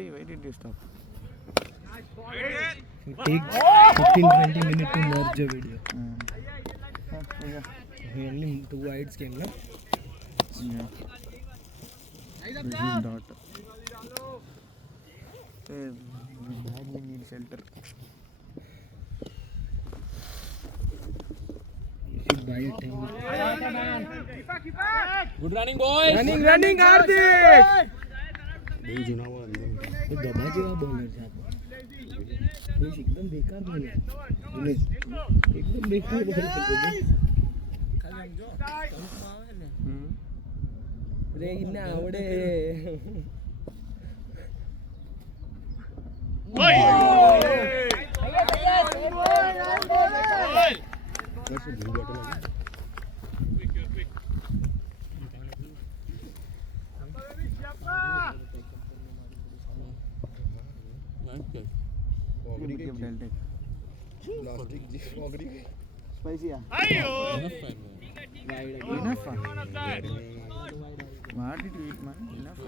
Why did you stop? It takes 15-20 minutes to merge a video. Only 2 wides came, no? Yeah. This is dot. We badly need shelter. You should buy a tent. Good running, boys. Running, Hardik! ये गधा जेवा bowler है ये एकदम बेकार bowler है एकदम बेकार बॉलर है रे इन्ना आवडे Spicy, yeah. Enough. What did you eat, man? Enough.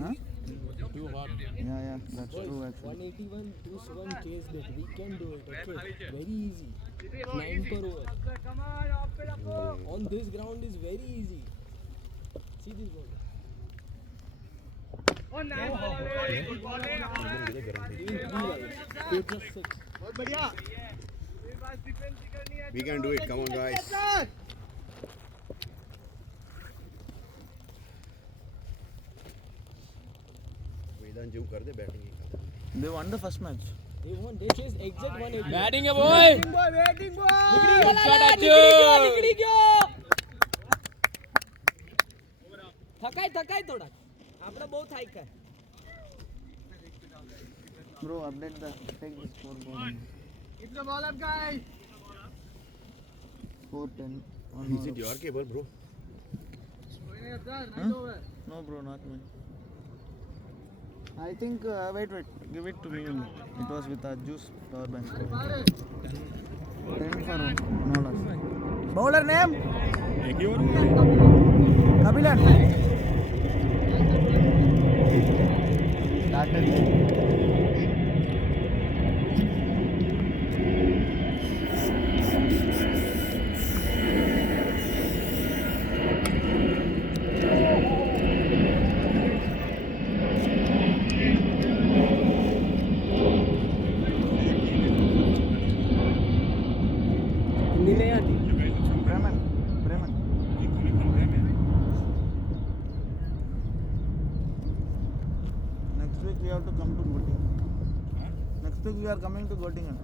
Huh? Too hot. Yeah, that's true actually. 181 plus 1 chase that we can do it, okay? Very easy. 9 per over. On this ground is very easy. See this ball. We can do it. Come on, guys. Vedan ji कर दे batting ही कर दे. They won the first match. They won. They chased exact 180. Batting, boy. Batting boy. Good shot at you. निकली गयो. थकाय थोड़ा. आपने बहुत hike है. Bro, update take the scoreboard. It's the ball up, guys. 4-10. Is it your cable, bro? No, bro, not me. I think, wait, give it to me only. It was with a juice power bank. 10 for $1. Bowler name? Kabilan. Started. Bremen. Next week we have to come to Göttingen. Next week we are coming to Göttingen.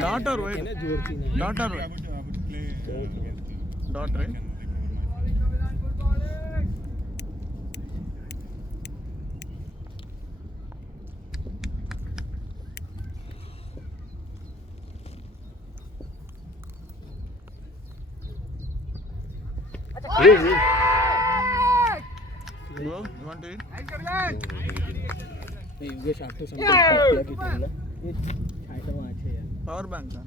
Dot or wide? Dot or wide? Dot, right? Bro, you want to eat? नहीं ये shot तो समझ किया कि तुमने ये छाटा वहाँ अच्छे यार Power bank का.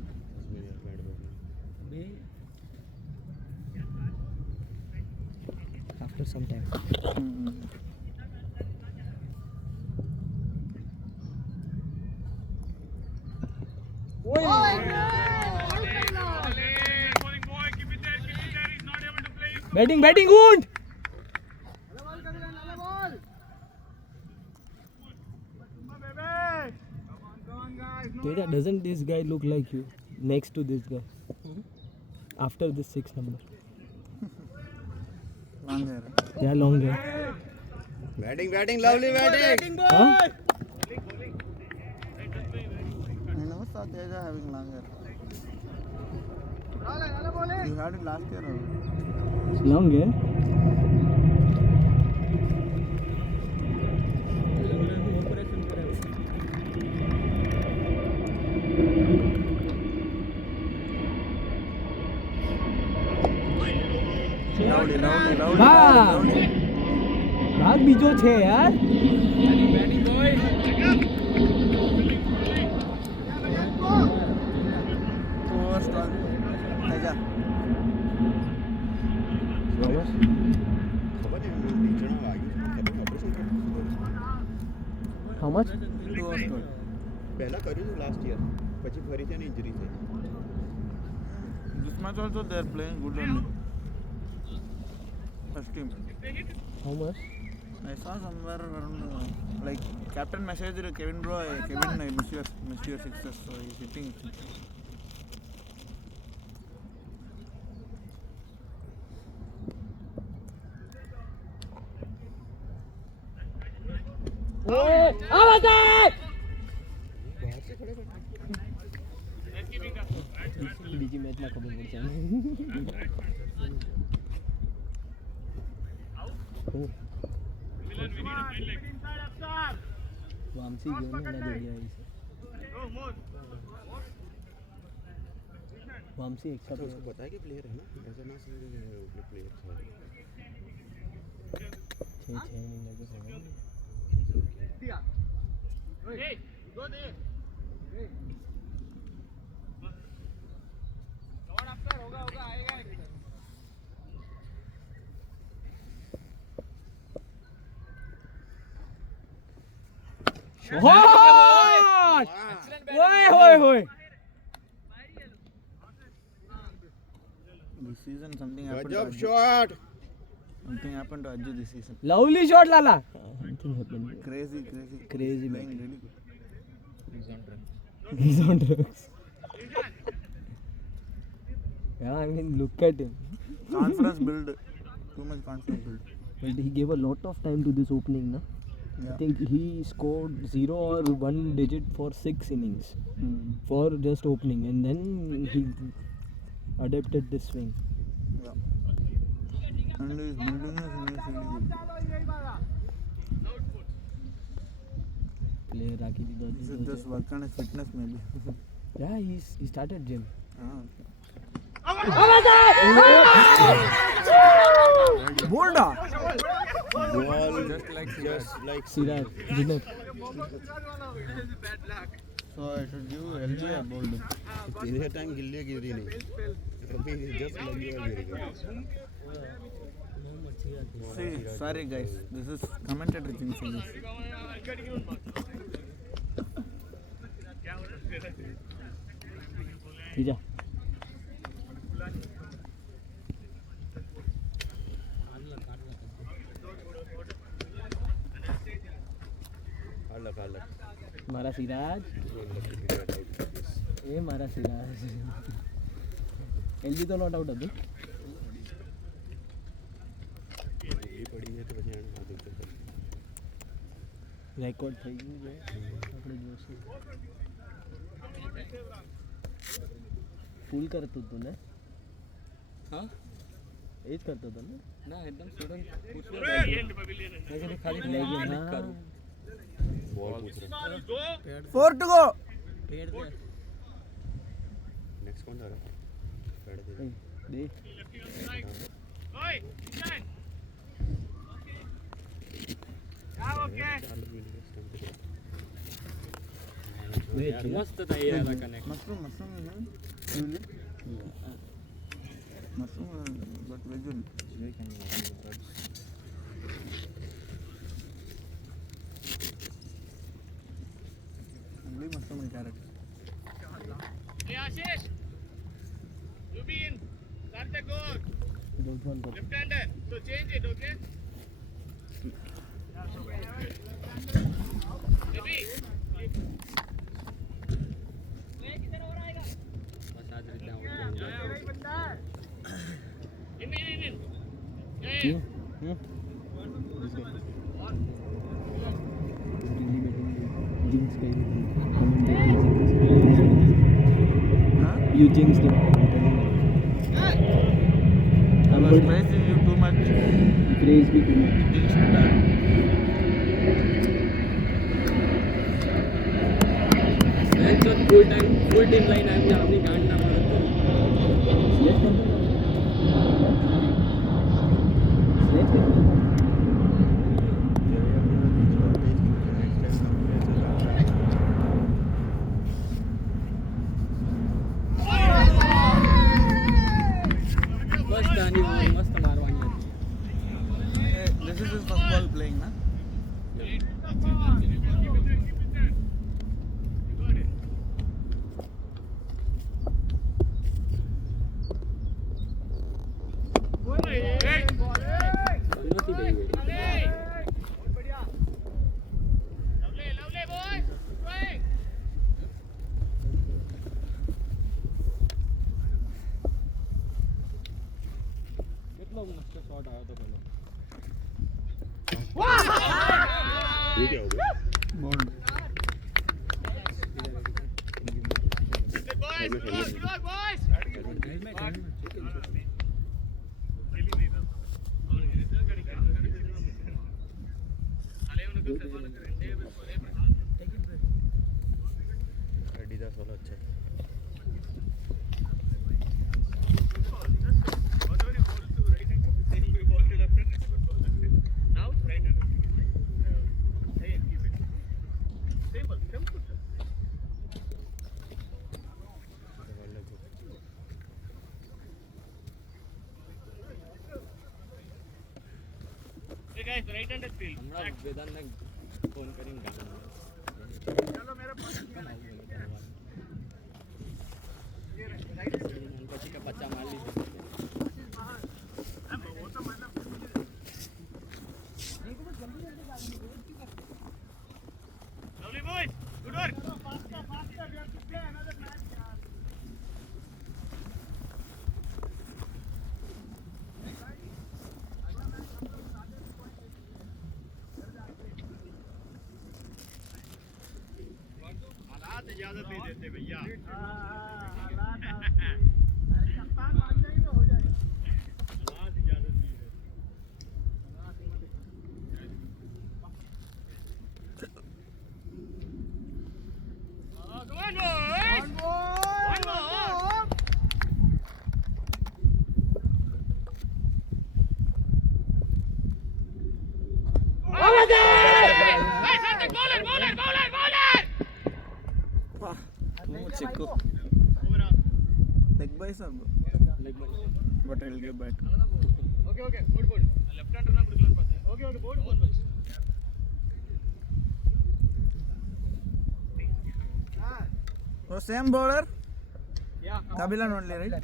after some time batting good Data, doesn't this guy look like you next to this guy after this 6 number? Long hair. Yeah, long hair. Batting, lovely batting. Huh? I never saw Teja having long hair. You had it last year or? It's long hair. Lovely. ભાગ બીજો છે યાર Batting, boy. Poor strong. Teja. ખબર નહીં ટીચરને વાગ્યું છે ખબર નહીં ઓપરેશન કરતું How much? 2 hours total. પહેલાં કર્યું હતું લાસ્ટ યર પછી ફરીથી એની ઇન્જરી થઈ This match also they are playing good only. First team. How much? I saw somewhere around like captain messaged Kevin bro, Kevin I missed your success, so he's hitting. બીજી મેચમાં ખબર પડશે વામસી ગયો ને એના જગ્યાએ છે वामसी एक साथ उसको पता है कि प्लेयर है ना ऐसा ना समझे कि प्लेयर है 6 इनिंग लगे थे Go there. होगा आएगा होय This season something happened. गजब shot Something happened to Ajju this season. Lovely shot Lala something happened Crazy. Crazy, Playing really good. he's on drugs yeah I mean look at him Confidence build. Too much confidence build. but he gave a lot of time to this opening na Yeah. I think he scored 0 or 1 digit for 6 innings for just opening and then he adapted this swing Yeah. And his building is really good. player Raki He should just work on his fitness maybe. yeah he started gym Okay. Bolda ball Just like just like Siraj Jinner So I should give LG a bold. तेरे time गिल्ली गिरी नहीं अभी just लगी और गिर गया See, sorry guys, this is commentary things in this. ठीक है अलग मारा सिराज ये मारा सिराज एलजी तो नॉट आउट अभी ये पड़ी है तो પછી આને આદત છે રેકોર્ડ થઈ ગયું છે આપણે જોશું ફૂલ કરતો હતો ને हाँ એ જ કરતો હતો ને ना एकदम स्टूडेंट पूछ लेकिन खाली लेकिन हाँ करूँ बॉल पूछ रहा 4 to go. पेड़ पे नेक्स्ट कौन जा रहा है पैड दे दे मस्त था ये वाला connect Mushroom is really? Mushroom but visual. Only mushroom and carrot. Hey Ashish, you be in. Start the goal. don't want to Left-hander. So change it, okay? Maybe. In. Yeah. this guy really betting jinx guy Huh? you jinxed him I was praising you too much. praise me too much Jinx me bad. full team line आहे आम्ही गांड ना मारतो select कर select कर मस्त आणि मस्त मारवानी आहे Anoti baby. कितना मस्त शॉट आया था पहले. ये क्या हो गया? बोल्ड एडिडास वाला अच्छा है. हमरा वेदांत ने फोन करेंगे. પછી કે પચ્ચા માર લીધું. इजाजत नहीं देते भैया. Chico. Leg by sub. Leg by. But I'll get back. Okay. Good. Left hand runner कुछ पाते हैं. Okay. Board. Oh, same bowler. Yeah. Kabilan only, right?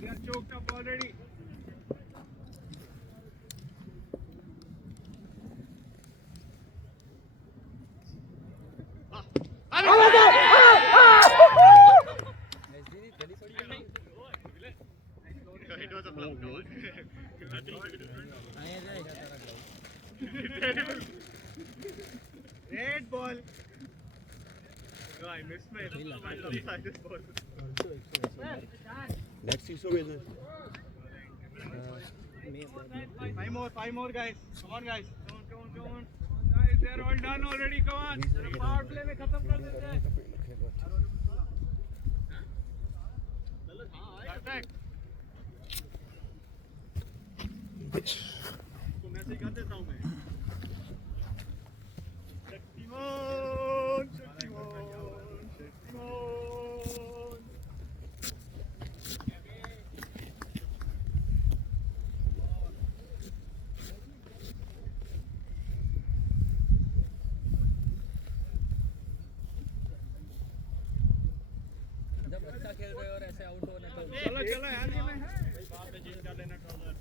They are choked up already. It was a flop. Red ball. No, I missed my slightest ball. That's 6 हो गए थे. Five more guys. Come on guys. Come on. Guys, they're all done already. Come on. Power play में खत्म कर देते हैं. Attack. तो message कर देता हूँ मैं. शक्तिमान. जब अच्छा खेल रहे हो और ऐसे आउट होने तो चलो यार ये में है. बात है चेंज कर लेना trouser.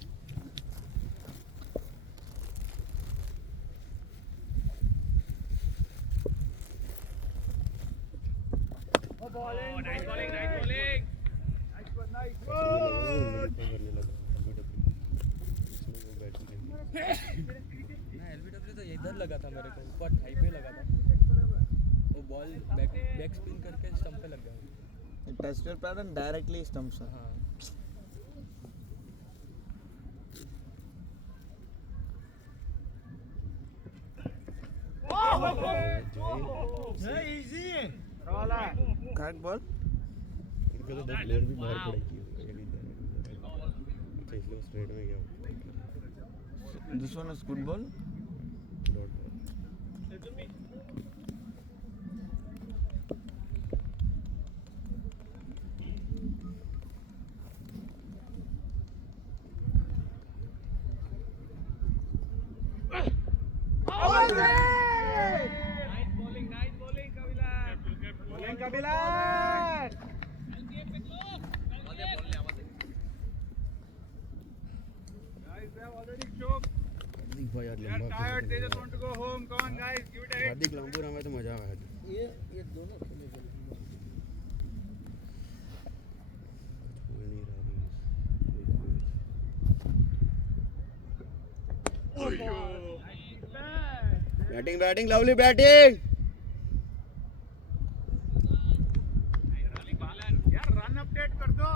Nice bowling. Nice ball. मैं एलबीडब्ल्यू तो इधर लगा था मेरे को, ऊपर हाई पे लगा था. वो बॉल बैक स्पिन करके स्टंप पे लग गया. It touched your pad and directly stumps her. हाँ. Easy. Crack ball. इनका तो बहुत प्लेयर भी बाहर खड़े किए. अच्छा इसलिए स्ट्रेट में गया. This one is good ball. Dot ball. Hardik भाई यार लंबा Tired, they just want to go home. Come on, guys, give it a hit. हार्दिक लंबूरा में तो मजा आया ये दोनों खेले गए बैटिंग बैटिंग लवली बैटिंग यार रन अपडेट कर दो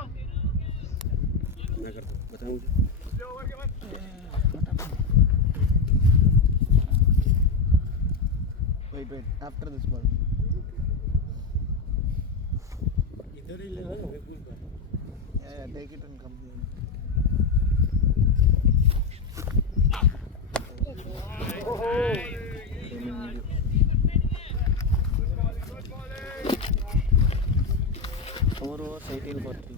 मैं करता हूँ बताऊँ पिछले ओवर के बाद Wait, after this ball. इधर ही ले लो विपुल का Yeah, take it and come here. Four overs, 18 for 3.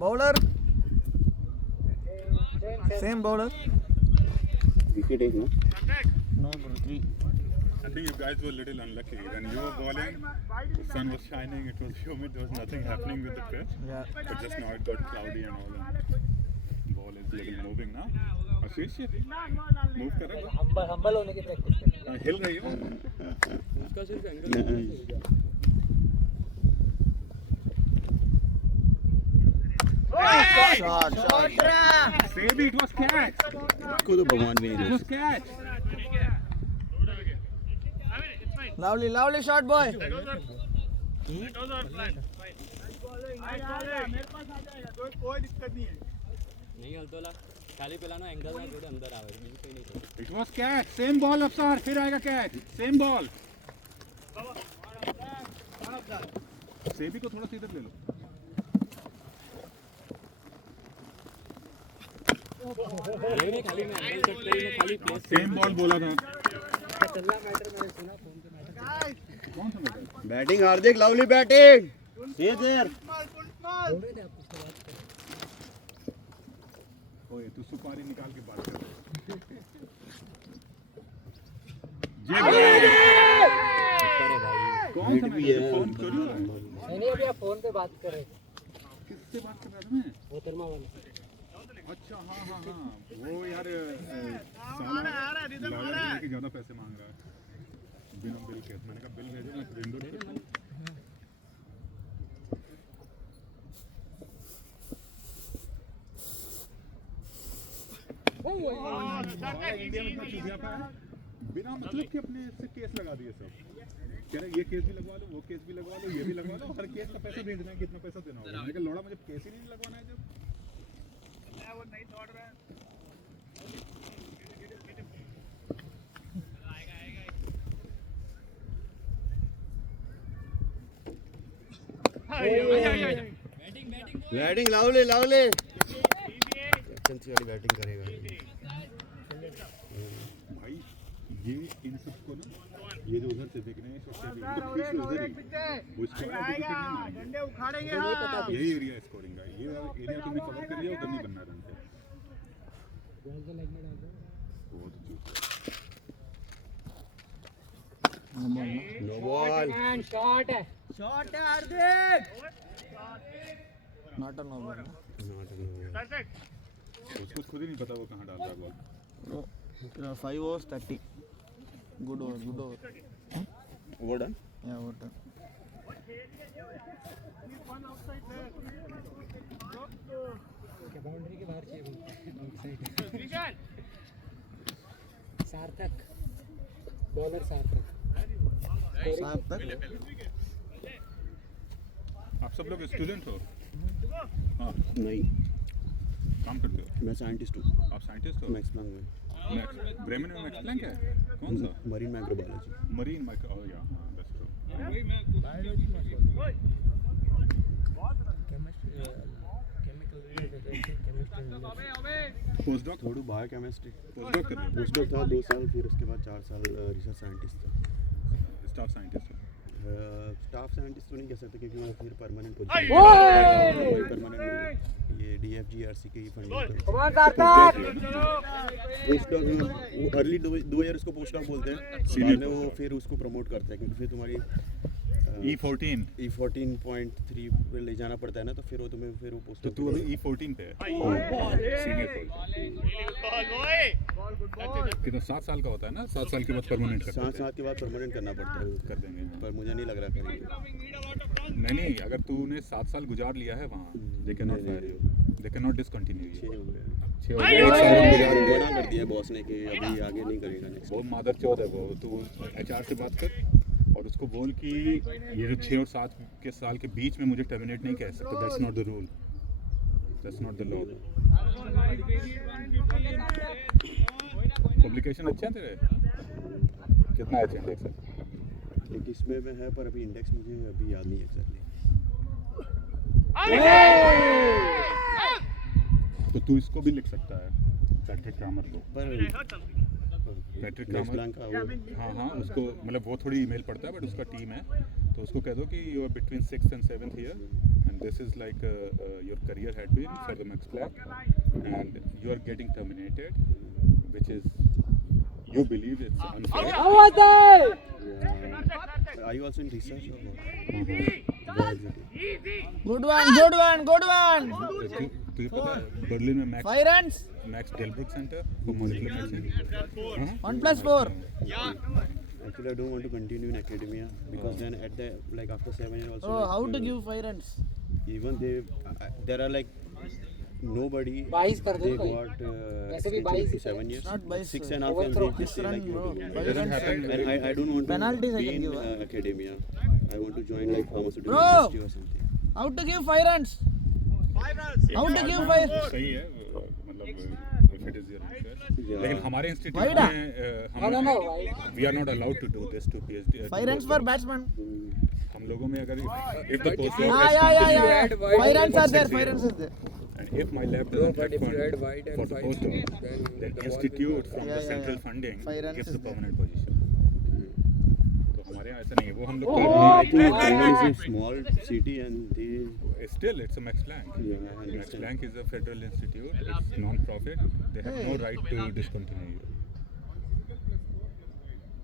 Bowler. Same bowler. Wicket एक ना No, bro, 3. I think you guys were a little unlucky. When you were bowling, the sun was shining, it was humid, there was nothing happening with the pitch. Yeah. But just now it got cloudy and all that. Ball is little moving now. Ashish, move कर रहा है? Humble होने की practice कर हिल रही हो? उसका सिर्फ angle Shot. Maybe it was catch. को तो भगवान भी नहीं It was catch. Lovely shot, boy. कोई दिक्कत नहीं है नहीं हलतोला खाली पिलाना एंगल में थोड़े अंदर आवे बिल्कुल कोई नहीं कर It was catch. Same ball अफसर, फिर आएगा catch. Same ball. सेबी को थोड़ा सा इधर ले लो. ये नहीं खाली मैं एंगल सेट करी मैं खाली प्लेस Same ball बोला था. चलना मैटर मैंने सुना फोन पे मैटर कौन सा मैटर? बैटिंग हार्दिक लवली बैटिंग ये देर बोल रहे थे आप उसके बाद ओए तू सुपारी निकाल के बात कर. जे भाई. अरे भाई कौन सा भी मैटर? है फोन करो. नहीं अभी आप फोन पे बात कर रहे किससे बात कर रहा था मैं? वो तरमा वाला अच्छा हाँ वो यार साला लॉयर के ज़्यादा पैसे मांग रहा है बिना बिल के. मैंने कहा बिल भेजो मैं विंडो पे इंडिया में इतना चूतिया है बिना मतलब कि अपने से केस लगा दिए सब. कह रहे ये केस भी लगवा लो वो केस भी लगवा लो ये भी लगवा लो हर केस का पैसा भेज दें कितना पैसा देना होगा. मैंने कहा लौड़ा मुझे केस ही नहीं लगवाना है जब वो नहीं दौड़ रहा है बैटिंग लवली लवली कैप्टनसी वाली बैटिंग करेगा भाई ये इन सबको ना ये जो उधर से देख रहे हैं सबसे भी उधर पीछे उधर ही वो स्कोर डंडे उखाड़ेंगे यही एरिया है स्कोरिंग का. ये एरिया तुमने कवर कर लिया उधर नहीं बनना रन पे. बहुत चूक. नो बॉल शॉट है हार्दिक Not an over. उसको खुद ही नहीं पता वो कहाँ डाल रहा है ball. Bro, 5 overs, 30. Good over. Over done Yeah, over done. Boundary के बाहर चाहिए सार्थक बॉलर सार्थक सार्थक. आप सब लोग स्टूडेंट हो? हाँ नहीं काम करते हो? मैं साइंटिस्ट हूँ आप साइंटिस्ट हो? मैक्स प्लैंक में ब्रेमेन में मैक्स प्लैंक है? कौन सा? Marine microbiology marine micro. Oh yeah हाँ दैट्स ट्रू. पोस्टडॉक थोड़ा बायोकेमिस्ट्री पोस्टडॉक कर रहे हो? पोस्टडॉक था 2 साल फिर उसके बाद 4 साल रिसर्च साइंटिस्ट था. स्टाफ साइंटिस्ट हो? स्टाफ साइंटिस्ट तो नहीं कह सकते क्योंकि मैं फिर परमानेंट पोजीशन परमानेंट ये DFG RC के ही फंडिंग पोस्टडॉक वो अर्ली 2 ईयर उसको पोस्टडॉक बोलते हैं बाद में वो फिर उसको प्रमोट करते हैं क्योंकि फिर तुम्हारी E14 E14.3 पे ले जाना पड़ता है ना, तो फिर वो तुम्हें फिर वो पोस्ट तो तू अभी E14 पे है सीनियर कोच कितना 7 साल का होता है ना, 7 साल के बाद परमानेंट करते 7 साल के बाद परमानेंट करना पड़ता है, कर देंगे। पर मुझे नहीं लग रहा करेंगे। नहीं अगर तूने 7 साल गुजार लिया है वहाँ they can not fire you, they can not discontinue 6 you. हो गया, 6 हो गया, 1 साल मना कर दिया बॉस ने कि अभी आगे नहीं करेगा नेक्स्ट। वो मादर चौथ है वो। तू HR से बात कर और उसको बोल कि ये जो 6 और 7 के साल के बीच में मुझे टर्मिनेट नहीं कह सकते, that's not the rule, that's not the law. Publication अच्छा है तेरे, कितना अच्छा इंडेक्स है? एक इसमें में है, पर अभी इंडेक्स मुझे अभी याद नहीं एग्जैक्टली। तो तू इसको भी लिख सकता है, पैट्रिक क्रैमर को। पर पैट्रिक नेक्स्ट क्रैमर का वो हाँ उसको मतलब वो थोड़ी ईमेल पढ़ता है बट उसका टीम है, तो उसको कह दो कि you are between 6th and 7th year and this is like your career had been for the Max Planck and you are getting terminated which is you believe it's unfair. Are you also in research or what? Good one. तुझे पता है Berlin में Max 5 runs. Max Delbrück Center for Molecular Medicine 1+4. Actually, I don't want to continue in academia because then at the like after 7 years also. Oh, how to like, give 5 runs? even there are like nobody. 22 कर दो They भाई। got वैसे भी 22 extension to he 7 years. Not 22, 6.5 years they just say run, like you bro. have to do. 5 doesn't runs. happen. And I don't want to Penalties I be can in give, huh? academia. I want to join like pharmaceutical Bro! industry or something. How to give 5 runs? How to give 5? सही है मतलब if it is your interest Yeah. लेकिन हमारे institute Why da? में no, we are not allowed to do this to PhD 5 runs for batsman. हम लोगों में अगर if the post Yeah. add 5 runs are there. 5 5 runs are there. and if my lab doesn't but have if you fund add wide and for the 5 postdoc then then the institute from Yeah, the yeah, central yeah. funding 5 runs gives is the there. permanent position तो हमारे यहाँ ऐसा नहीं है वो हम लोग I think Kerala is a small city and they. still it's a Max Planck. Yeah, I Max understand. Planck is a federal institute. It's non-profit. They have no right to discontinue you.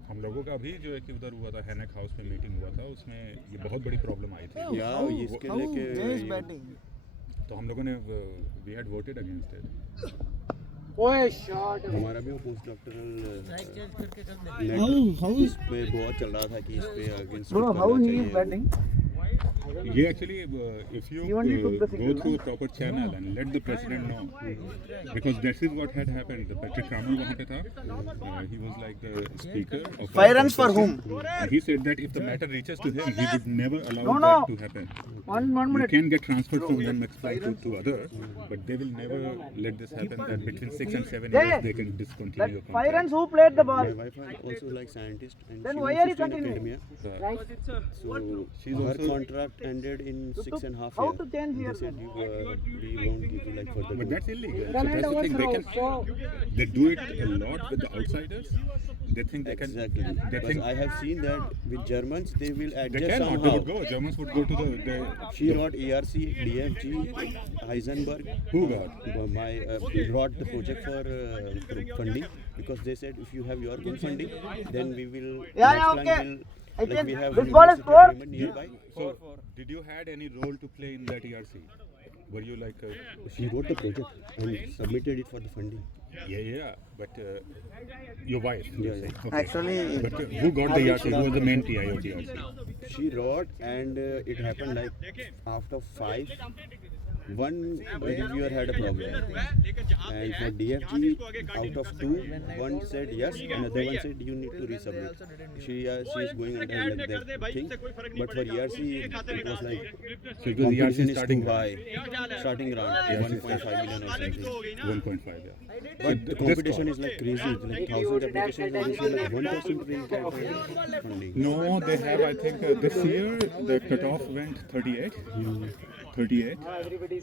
हम लोगों का भी जो है कि उधर हुआ था हैनेक हाउस में मीटिंग हुआ था उसमें ये बहुत बड़ी प्रॉब्लम आई थी Yeah, How इसके Jay is लेके batting? तो हम लोगों ने we had voted against it. ओए शॉट हमारा भी वो पोस्ट डॉक्टरल How इस पे बहुत चल रहा था कि इस पे against Bro, how he is batting? ये actually if you He only took the go signal, through a proper channel and let the president know because this is what had happened. The Patrick Kramer वहाँ पे था. He was like the speaker of 5 runs for whom? And he said that if the matter reaches to him, he would never allow No, that no. to happen. One You minute. can get transferred from one Max Planck to other, but they will never let this happen. That between 6 and 7 years they can discontinue your contract. 5 runs, who played the ball? My wife is also like scientist and Then she why was are you just in continuing? academia. So She's her also- contract ended in 6.5 How years. to change They here? said we won't give you like further. But that's illegal. So Canada that's the thing. was They do it a lot with the outsiders. They think they can. Exactly. They Because think I have seen that with Germans they will they adjust cannot. They somehow. would go. Germans would go to the She wrote ERC, DFG, Heisenberg. Who got? Wrote the project for funding because they said if you have your own funding, then we will. Yeah, Max Planck okay. will, I like think we have this ball is university four. agreement nearby. So, did you had any role to play in that ERC? Were you like? She wrote the project and submitted it for the funding. Yeah. But your wife. Yeah, you're saying. Okay. Actually, But who got the ERC? Who was the main TI of the ERC? She wrote and it happened like after 5. One reviewer had a problem, and for DFG, out of 2, one said yes, another one said you need to resubmit. She is going under like that thing, but for ERC, it was like So it was ERC competition is starting too high, starting around 1.5 million or something. 1.5. Yeah. But the competition is like crazy, like 1,000 applications, and they say like 1% will get funding. No, they have. I think this year the cutoff went 38. 38.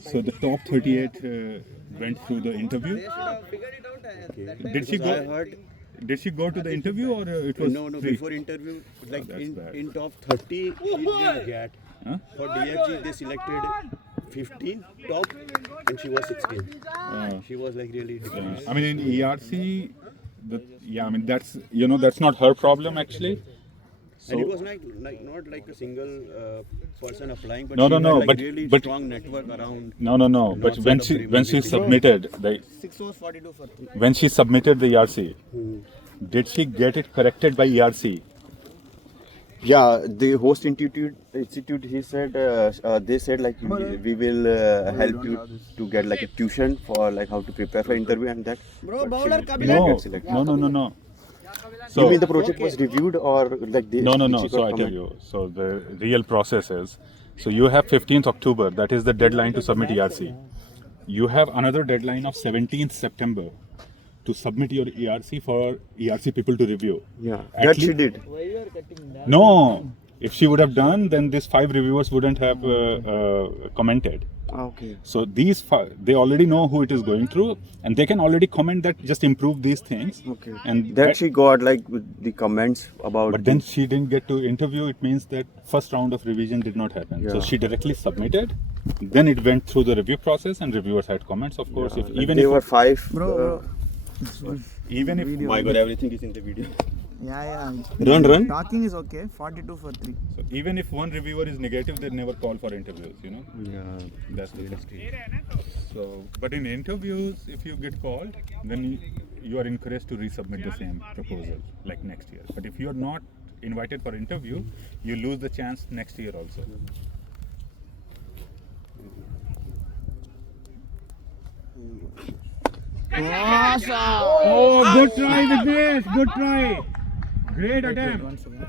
So the top 38 went through the interview. Okay. Did she Because go? I heard. Did she go to the interview or it was No, free? before interview, like that's bad. in top 30, she didn't get. Huh? For DFG, they selected 15 top, and she was 16. She was like really different. I mean, in ERC, I mean that's that's not her problem actually. And it was not like a single person applying, but No, she no, had no, like but- really but- strong network around. No. But North when side of she Birmingham city. submitted the 6 hours 42 for 3. when she submitted the ERC, did she get it corrected by ERC? Yeah, the host institute. He said they said like we will help you to get like a tuition for like how to prepare for interview and that. Bro, But bowler she Kabila. didn't No, get selected. no. You mean the project was reviewed or like they? No. she So got I tell comment? you. So the real process is, so you have 15th October. That is the deadline to submit ERC. You have another deadline of 17th September to submit your ERC for ERC people to review. Yeah, At that she least- did. Why you are cutting that? No, if she would have done, then these 5 reviewers wouldn't have commented. Okay. So these they already know who it is going through, and they can already comment that just improve these things. Okay. And That she got like with the comments about. but then she didn't get to interview. It means that first round of revision did not happen. So Yeah. she directly submitted. Then it went through the review process, and reviewers had comments. Of course, if like even they if were 5. Bro. even if My God, everything is in the video. Yeah. Run. Talking is okay. 42 for 3. so even if one reviewer is negative, they never call for interviews. Yeah. That's the thing. So, but in interviews, if you get called, then you are encouraged to resubmit the same proposal like next year. But if you are not invited for interview, you lose the chance next year also. Oh, good try, Vignesh. Good try. Great attempt. Once again.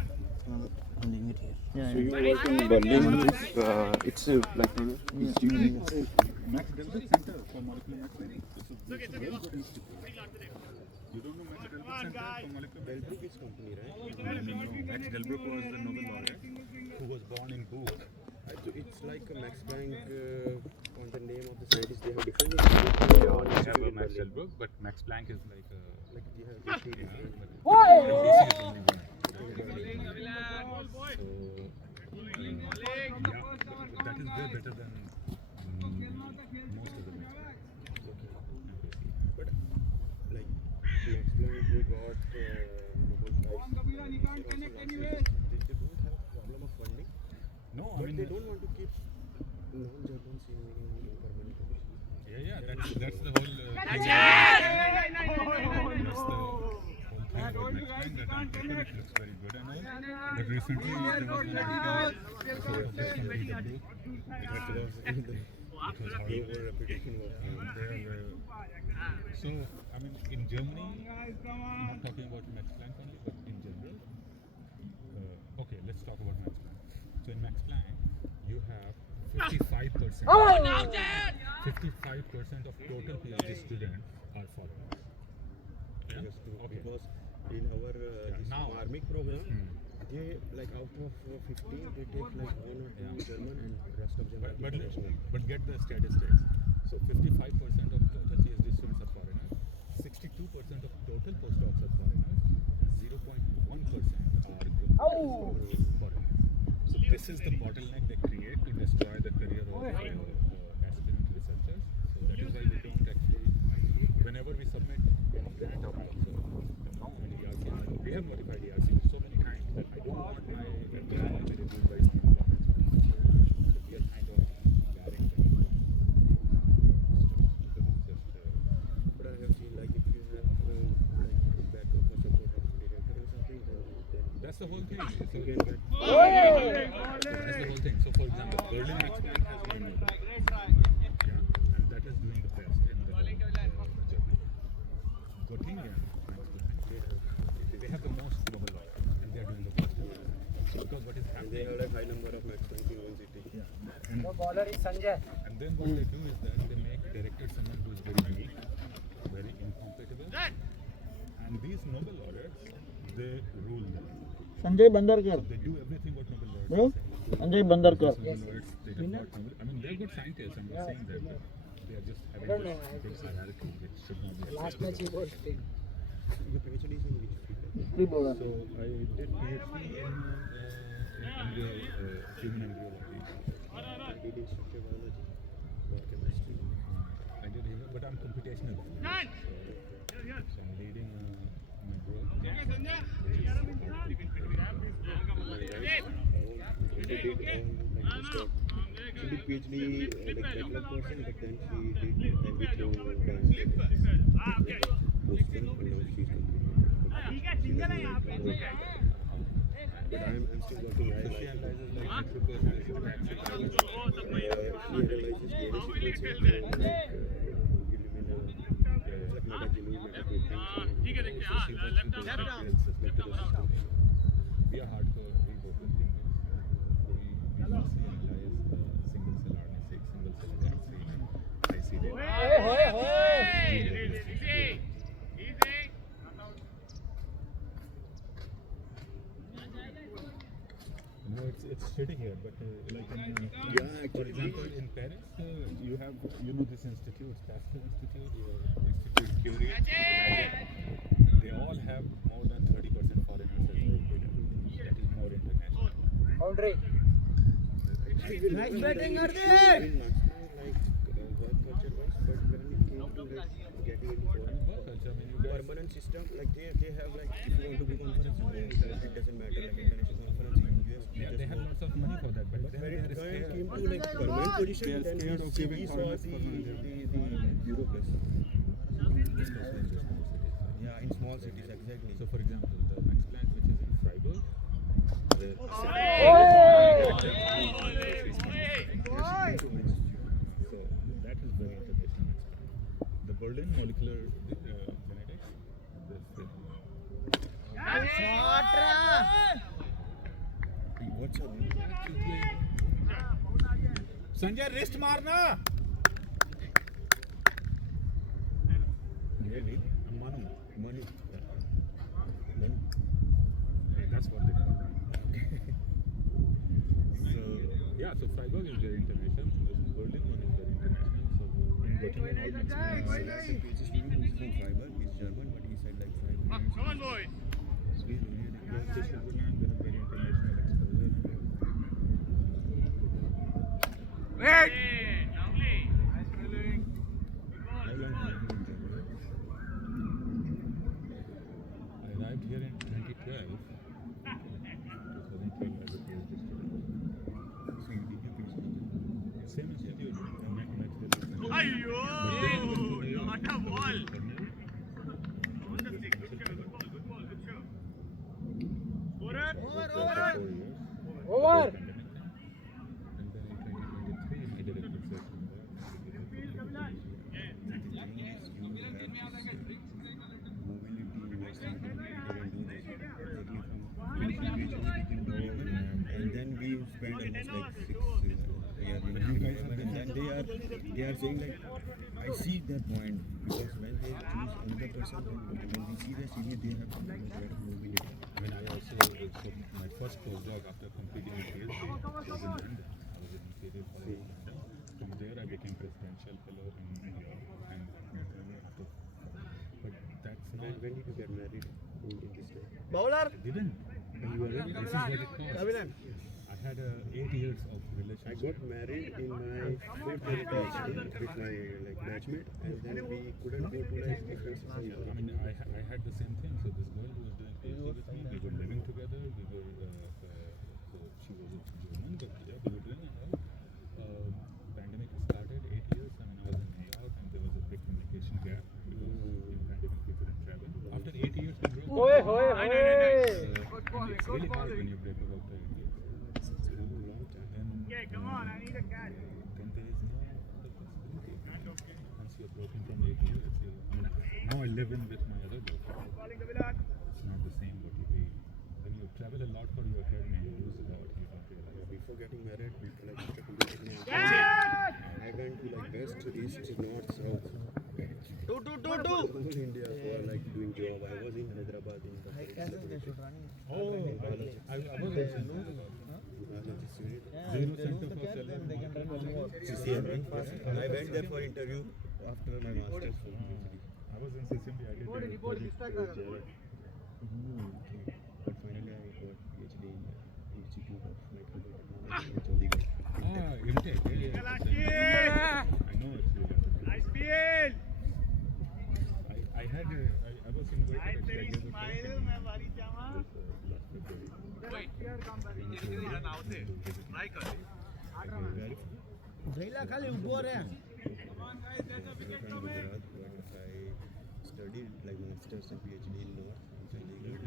I'm leaving it here. Yeah. So you work in Berlin. It's like Max Delbrück Center for Molecular Medicine. This is very good institute. You don't know Max Delbrück Center for Molecular Medicine? Delbrück is company, right? No. Max Delbrück was the Nobel laureate who was born in Book. So it's like a Max Planck. On the name of the scientist, they have different institutes. They have a Max Delbrück, but Max Planck is like a. Like they have two different. So, yeah, that is way better than most of the Max Planck. But like Max Planck, they got Nobel Prize. They don't have problem of funding, No, I but mean, they don't want to keep non-Germans in permanent position. yeah, that's the whole. That's the whole thing about Max Planck. That on paper it looks very good and all. But recently there was an article from DW. It was horrible. Reputation was. So, I mean, in Germany, I'm not talking about Max Planck only, but in general. Okay, let's talk about Max Planck. So, in Max Planck, you have 55%. 55% of total PhD students are foreigners. Yeah? Just to, Okay. because in our this now- Marmic program, they like out of 15, they take like 1 or 2 German and rest of them are international. But get the statistics. So 55% of total PhD students are foreigners, 62% of total postdocs are foreigners, 0.1% are foreigners. So this is the bottleneck they create to destroy the career of aspirant researchers. So that is why we don't actually, whenever we submit any grant out of the ERC, we have modified ERC so many times that I don't want my grant to be reviewed by someone from so we are kind of barring them. But I have seen like if you have like backup or support of director or something, then That's the whole thing. So, you can get. that's the whole thing. So, for example, Berlin Max Planck has one Nobel, yeah, and that is doing the best in the whole Germany. Göttingen Max Planck, they have the most Nobel laureates, and they are doing the best. So, because what is And they happening, have like high number of Max Planck in one city. and then what they do is that they make directed someone who is very weak, very incompatible, and these Nobel laureates, they rule them. Sanjay Bandarkar. They do everything what Nobel laureates Bro, say. Sanjay Bandarkar. Nobel laureates, they have got Nobel. I mean, they're good scientists. I'm not saying that, but they are just having this big hierarchy which should not be. Last match he was big. Your PhD is in which field? Free bowler. So I did PhD in human embryology. I did in structural biology, biochemistry. I did human, but I'm computational biologist. So I'm leading my group. Which is she did like she did PhD like bachelor portion, but then she did everything post and now she's completed. But I'm still working. I like she analyzes like We are hardcore. We both are thinking. We mostly analyze single cell RNA-seq, single cell RNA-seq, IC data. No, it's shitty here, but like in, for example, in Paris, you have this institute, Pasteur Institute, Institute Curie. They all have more than 30% foreigners as their data. That is more international. Boundary. Nice batting, Hardik! Work culture was, but when it came to like getting into Work culture, I mean, you guys, permanent system, like they have like if you want to be conference, it doesn't matter, like international conference in US. yeah, they have lots of money for that, but then When they it are scared. came to like permanent position, They are then scared of giving we saw foreigners the permanent, bureaucracy. Especially in the small cities. Yeah, in small cities, exactly. So, for example, the Max Planck, which is in Freiburg, the so that is very international. Max Planck. The Berlin Molecular Genetics, What's your name? Sanjay, wrist marna. Really? Manu. Money. That's what they call it. So, yeah, so Freiburg is very international. The Berlin one is very international. So, in Göttingen, all Max Planck. That's a PhD student who's from Freiburg. He's German, but he said like Freiburg. Come on, boys. Sweet, really. Yes, to Switzerland, they have very international exposure. Wait. Lovely. Nice feeling. How long have you been in Germany? I arrived here in 2012. 2012 as a PhD student. So you did your PhD? Same institute, Maxwell. Ayyo. What a ball. On the stick. Good show. Good ball. Good ball. Good show. Scorer. Over. And then in 2023, I did a research on that. And then we spent almost like 6 years. And then they are saying like, I see that point because when they choose another person, when we see their CV, they have to like better mobility. I mean, I also, so my first postdoc after completing a PhD was in London. I was in Imperial College London. From there, I became presidential fellow in New York. And after, but that's not. When did you get married in this time? Bowler. I didn't. You were ready? This is what it costs. I had 8 years of I relationship. got married in my 4th year PhD with my like batchmate, and then we couldn't go to like different I cities. mean, I had the same thing. So this girl who was doing PhD with me, we were living together. We were, so she was German, but yeah, we were doing it all. Pandemic started 8 years. I mean, I was in New York, and there was a big communication gap because in pandemic we couldn't travel. After 8 years, we broke. Hoy, hoy, hoy. It's really hard when you break up after 8 years. It's a long time. And Okay, come on. I need a catch. then there is no other possibility. Once you're broken from 8 years, I mean, now I live in with my other girlfriend. Calling the Villain. It's not the same what you pay. When you travel a lot for your academy, you lose a lot. You don't realize. Before getting married, we like after completing I went to like west, east, north, south. Whole India for like doing job. I was in Hyderabad in the Oh, I was in Center for CCMB. I went there for interview after my master's. I was in CCMB. I did a project for Java. But finally, I got PhD in Institute of Microbial Technology in Chandigarh. Intake. Yeah. I know it's really. Nice field. I was invited Nice to very graduate smile. मैं बारी जावा. last February. Here come back. Run आवते try कर જઈલા ખાલી ઊભો રહે. Gujarat, but I studied like masters and PhD in North Chandigarh.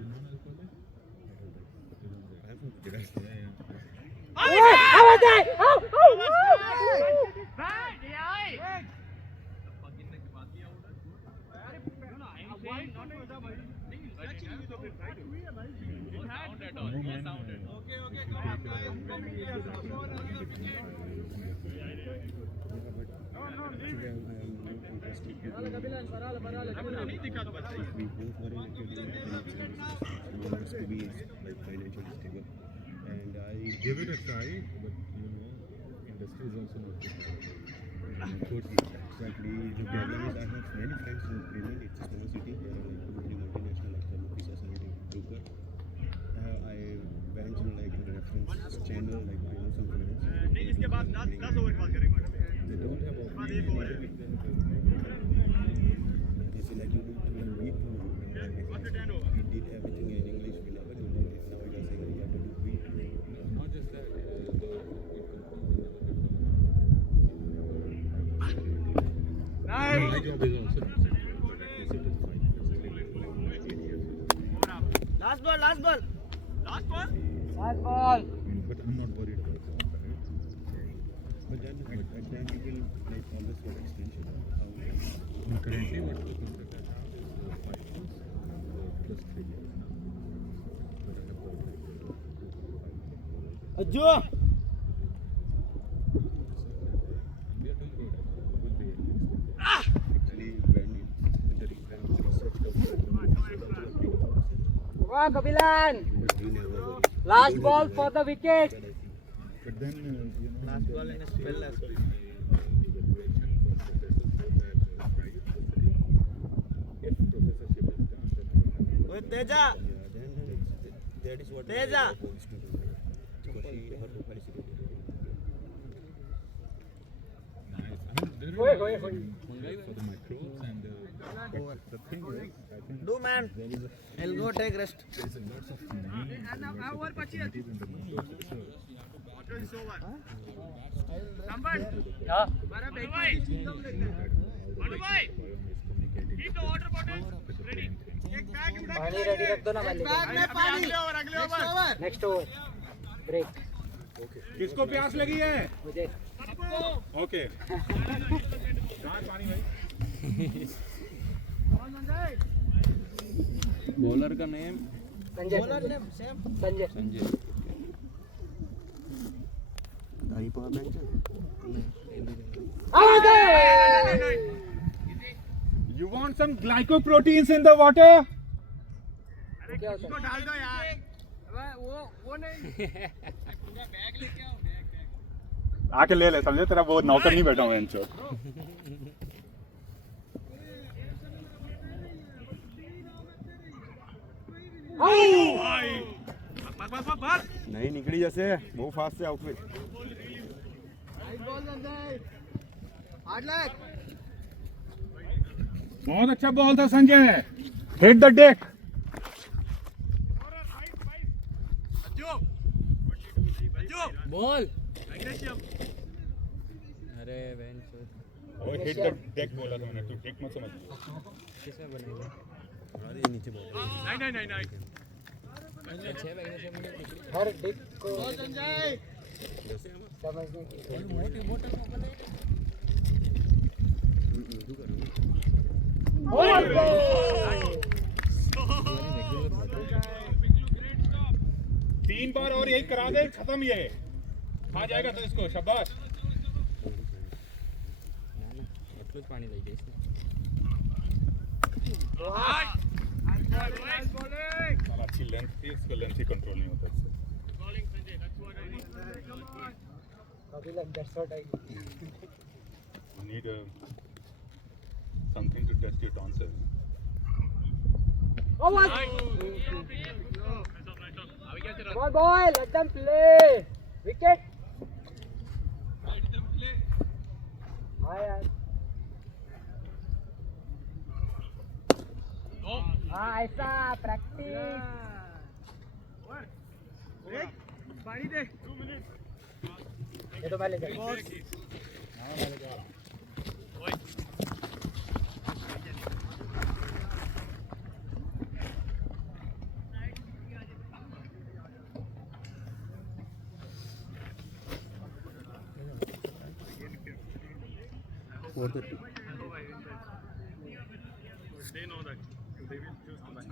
I'm from Gujarat. नहीं दिखा तो बस We both were in academia and it's to be like financially stable. And I Give it a try, but you know, industry is also not Totally, exactly. The problem is I have many friends in Bremen. It's a small city. There are like too many multinational like Thermofisa and Drucker. I went to like a reference channel, like I know some friends. नहीं इसके बाद 10 over बात करेंगे They don't have बाद एक over है They say like you need to read to. What's the 10 over? We did everything in English. We never did it. Now you guys saying you have to do read to. not just that. My job is also not set, but at least it is fine. Last ball, last ball. Last ball But I'm not worried about that. Right? But then at time you will like always get extension. No, currently, what the contract I have is 5 months plus 3 years now. But I have got like 4 to 5 years. અજ્જો. We are doing good. Good day. Actually, when the research comes વાહ કપિલાન. but you never. Last ball for the wicket. But then, you know, Last ball in a spell as well. evaluation for professors for that private university. If professorship is done, then I don't have to. ઓય Teja. Yeah, then that is what Teja. my wife wants to do. Because her profile is good. Nice. I mean, there Hoy, is hoy, hoy. for the microbes and but the thing is, I think Do man. there is a I'll go take rest. there is a lots of needs and lots of opportunities in the microbes research. Water is over संबंध હા. मनु भाई keep the water bottle ready एक bag પાણી ready રખ દો ના માલિક. अगले over next over. Break. किसको प्यास लगी है? मुझे. ओके कहाँ है पानी भाई? बॉलर का name Sanjay. Bowler name same. Sanjay. Sanjay. Are you power bank? You want some glycoproteins in the water? क्या होता इसको डाल दो यार वो नहीं. पूरा बैग लेके आओ बैग आके ले ले समझे तेरा वो नौकर नहीं बैठा हुआ इंचो बस नहीं निकली जैसे बहुत फास्ट से आउटफिट बहुत अच्छा बॉल था Sanjay hit the deck ball. अरे बेंच हिट द डेक बोला था मैंने तू डेक मत समझ किसमें बनेगा? अरे नीचे बॉल नहीं 6 बजे 6 मिनट निकली. हर डिक को संजय समझने की. मोटी बोतल में बने. तीन बार और यही करा दे खत्म ये खा जाएगा तो इसको शाबाश ના ના એટલું જ પાણી લઈ જઈશ ને. साला अच्छी लेंथ थी इसका लेंथ ही कंट्रोल नहीं होता इससे कपिलान that's what I do. You need something to test your tonsils. Oh what? Boy, let them play. Wicket. हाँ यार. हाँ ऐसा practice. ये तो पहले चल For the two. They know that they will choose to buy.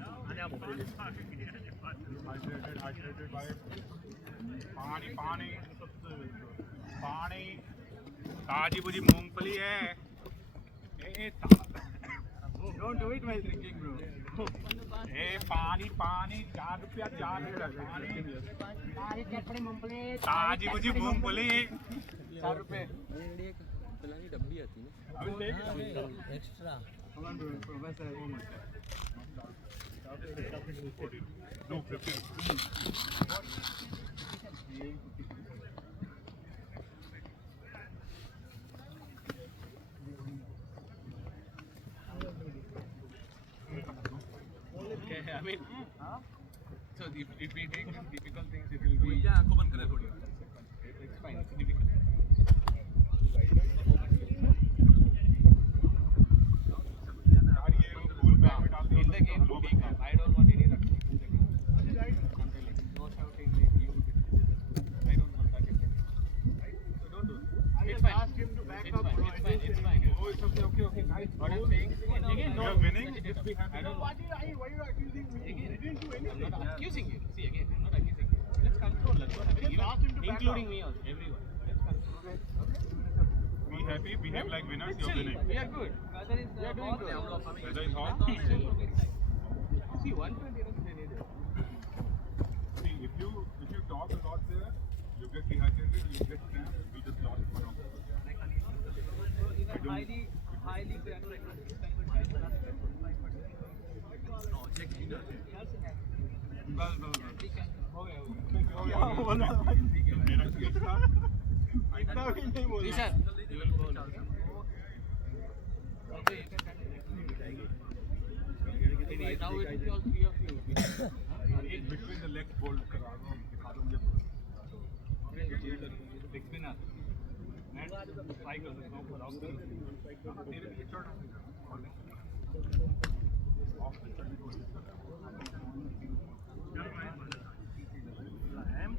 Hydrated by पानी पानी ताजी बुजी मूंगफली है Don't do it while drinking, bro. पानी पानी ₹4 ताजी बुजी मूंगफली ₹4. फलानी डब्बी आती है extra No, 15. Okay, I mean, so if we take difficult things, it will be. Yeah, आंखों बंद करें थोड़ी. It's fine. It's difficult. In the game, I don't want any rush. No shouting. I don't want that. So don't do it. It's fine. It's fine. Oh, it's okay. Nice. What I'm saying again, We no. are winning. Just be happy. I don't. Why are you accusing me? Again, I'm not accusing you. See, again, I'm not accusing you. Let's control. Let's not have including me also, everyone. Let's control. Be happy. Behave like winners. You're Chill. winning. We are good. We are doing good. Weather is hot. See, 120 runs they needed. See, if you talk a lot there, you get dehydrated. You get cramp. We just lost one of them. Highly granular. मेरा sketch था जी sir you will bowl. Okay, you can continue. Now it is all three of you. between the legs bold करा दो दिखा दो मुझे Big spinner. And cycle. No for out. तेरे लिए छोड़ ऑफ I am